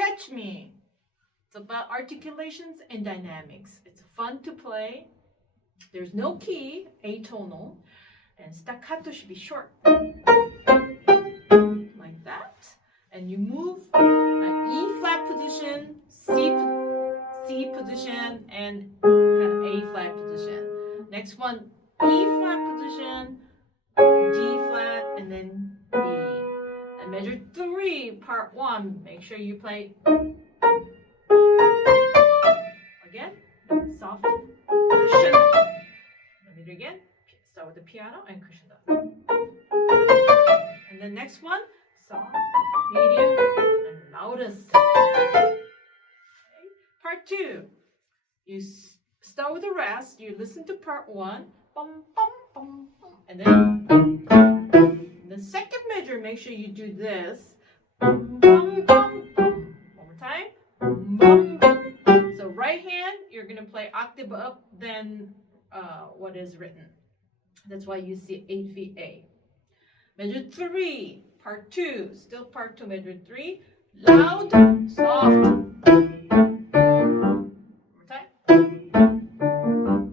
Catch Me. It's about articulations and dynamics. It's fun to play. There's no key, atonal, and staccato should be short. Like that. And you move E flat position, C position, and kind of A flat position. Next one, E flat position, D flat, and then B. And measure 3, part 1. Make sure you play again, soft crescendo. Let me do it again. Start with the piano and crescendo. And the next one, soft, medium, and loudest. Okay. Part 2. You start with the rest. You listen to part 1. Bum, bum, bum, bum. And then the second measure, make sure you do this. Bum, bum, bum, bum. One more time. Bum, bum. So right hand, you're going to play octave up than what is written. That's why you see 8VA. Measure 3, part 2. Still part 2, measure 3. Loud, soft. One more time.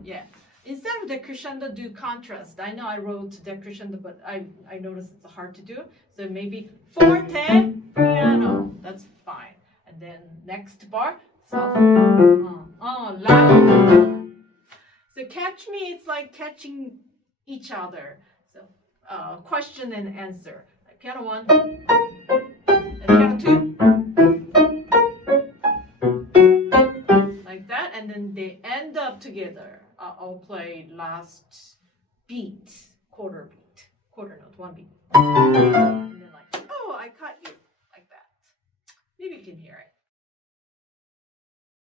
Yeah. Instead of decrescendo, do contrast. I know I wrote decrescendo, but I noticed it's hard to do. So maybe forte, piano. That's fine. And then next bar, soft, loud. So catch me, it's like catching each other. So question and answer. Like piano 1, and piano 2. Like that, and then they end up together. I'll play last beat, quarter note, 1 beat. And then like, oh, I caught you, like that. Maybe you can hear it.